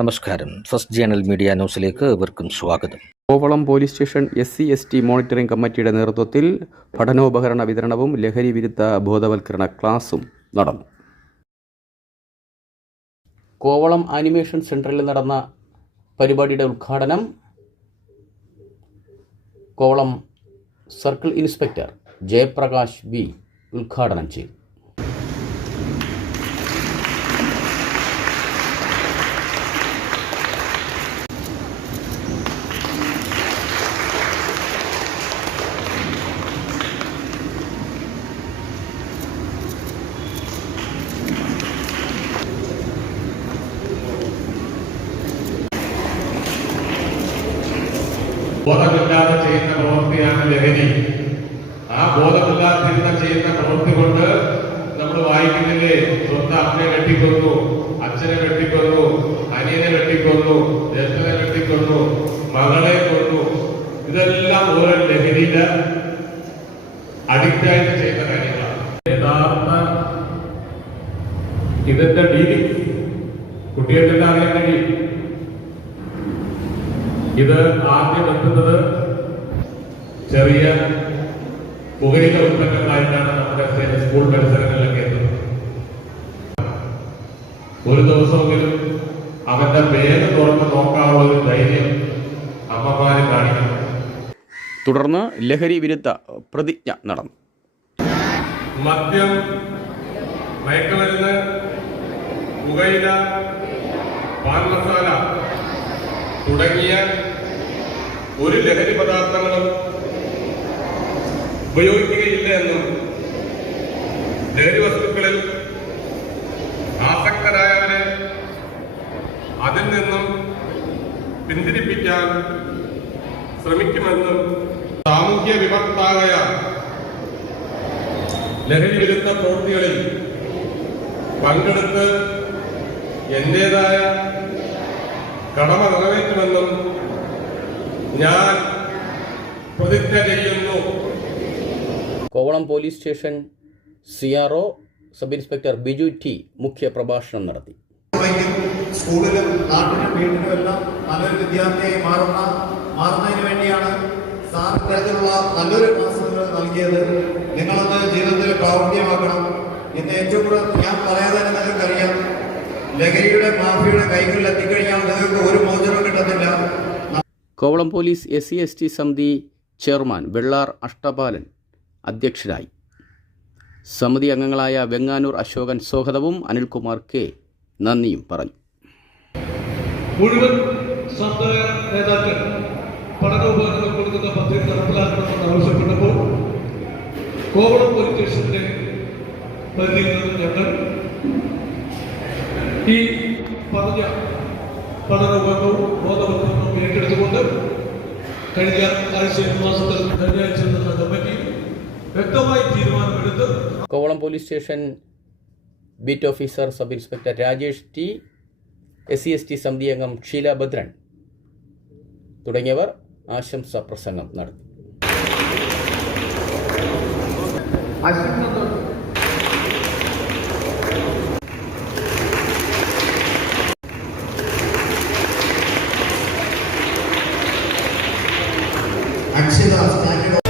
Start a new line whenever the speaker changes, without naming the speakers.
നമസ്കാരം. First journal media ന്യൂസിലേക്ക് ഏവർക്കും സ്വാഗതം.
Kovalam police station S C S T monitoring കമ്മിറ്റിയുടെ നേതൃത്വത്തിൽ പഠനോപകരണ വിതരണവും ലഹരി വിരുദ്ധ ബോധവൽക്കരണ ക്ലാസും നടന്നു. കോവളം ആനിമേഷൻ സെന്ററിൽ നടന്ന പരിപാടിയുടെ ഉദ്ഘാടനം Kovalam circle inspector Jayaprakash V ഉദ്ഘാടനം ചെയ്തു.
ബോധമില്ലാതെ ചെയ്യുന്ന പ്രവൃത്തിയാണ് ലഹരി. ആ ബോധമില്ലാതിരുന്ന ചെയ്യുന്ന പ്രവൃത്തി കൊണ്ട് നമ്മൾ വായിക്കുന്നില്ലേ? സ്വന്തം അമ്മയെ വെട്ടിക്കൊന്നു അച്ഛനെ വെട്ടിക്കൊന്നു അനിയനെ വെട്ടിക്കൊന്നു ജ്യേഷ്ഠനെ വെട്ടിക്കൊന്നു മകളെ കൊന്നു. ഇതെല്ലാം ഓരോ ലഹരിയിൽ അഡിക്റ്റായിട്ട് ചെയ്യുന്ന കാര്യങ്ങളാണ്. യഥാർത്ഥ ഇതിന്റെ ഡീലിംഗ് കുട്ടികൾക്കെല്ലാം അറിയാൻ കഴിയും? ഇത് ആദ്യം എത്തുന്നത് ചെറിയ പുകയില ഉൽപ്പന്നങ്ങളായിട്ടാണ് നമ്മുടെ സ്കൂൾ പരിസരങ്ങളിലൊക്കെ എത്തുന്നത്. ഒരു ദിവസമെങ്കിലും അവന്റെ പേര് തുറന്ന് നോക്കാനുള്ള ഒരു ധൈര്യം അമ്മമാര് കാണിക്കുന്നു.
തുടർന്ന് ലഹരി വിരുദ്ധ പ്രതിജ്ഞ നടന്നു.
മദ്യം മയക്കുമരുന്ന് പുകയില പാൻ മസാല തുടങ്ങിയ ഒരു ലഹരി പദാർത്ഥങ്ങളും ഉപയോഗിക്കുകയില്ല എന്നും ലഹരി വസ്തുക്കളിൽ ആസക്തരായവരെ അതിൽ നിന്നും പിന്തിരിപ്പിക്കാൻ ശ്രമിക്കുമെന്നും സാമൂഹ്യ വിഭക്തായ ലഹരി വിരുദ്ധ പ്രവൃത്തികളിൽ പങ്കെടുത്ത് എന്റേതായ കടമ നിറവേറ്റുമെന്നും ഞാൻ പ്രതിജ്ഞ ചെയ്യുന്നു.
Kovalam police station C R O sub inspector Biju T മുഖ്യ പ്രഭാഷണം നടത്തി
സ്കൂളിലും നാട്ടിലും വീട്ടിലും എല്ലാം നല്ലൊരു വിദ്യാർത്ഥിയായി മാറുന്ന മാറുന്നതിന് വേണ്ടിയാണ് സാർ തരത്തിലുള്ള നല്ലൊരു ക്ലാസ് നൽകിയത്. നിങ്ങളത് ജീവിതത്തിൽ പ്രാവർത്തികമാക്കണം. ഇന്ന് ഏറ്റവും കൂടുതൽ ഞാൻ പറയാതെ നിങ്ങൾക്കറിയാം. ലഹരിയുടെ മാഫിയുടെ കൈകളിൽ എത്തിക്കഴിഞ്ഞാൽ നിങ്ങൾക്ക് ഒരു മോചനവും കിട്ടത്തില്ല.
Kovalam police S C S T സമിതി ചെയർമാൻ വെള്ളാർ അഷ്ടപാലൻ അധ്യക്ഷനായി. സമിതി അംഗങ്ങളായ വെങ്ങാനൂർ അശോകൻ സ്വാഗതവും അനിൽകുമാർ കെ. നന്ദിയും പറഞ്ഞു.
മുഴുവൻ സമുദായ നേതാക്കൾ പഠനോപകരണം കൊടുക്കുന്ന പദ്ധതി നടപ്പിലാക്കണമെന്ന് ആവശ്യപ്പെട്ടപ്പോൾ കോവളം പോലീസ് സ്റ്റേഷന്റെ പരിധിയിൽ നിന്ന് ഞങ്ങൾ ഈ പറഞ്ഞ പഠനവും ബോധവൽക്കരണവും ഏറ്റെടുത്തുകൊണ്ട് കഴിഞ്ഞ ആഴ്ച മാസത്തിൽ ശനിയാഴ്ച നടന്ന കമ്മിറ്റി വ്യക്തമായി തീരുമാനമെടുത്ത്
Kovalam police station beat officer sub inspector Rajesh T S C S T സമിതി അംഗം ഷീല ഭദ്രൻ തുടങ്ങിയവർ ആശംസാ പ്രസംഗം നടത്തി.
action or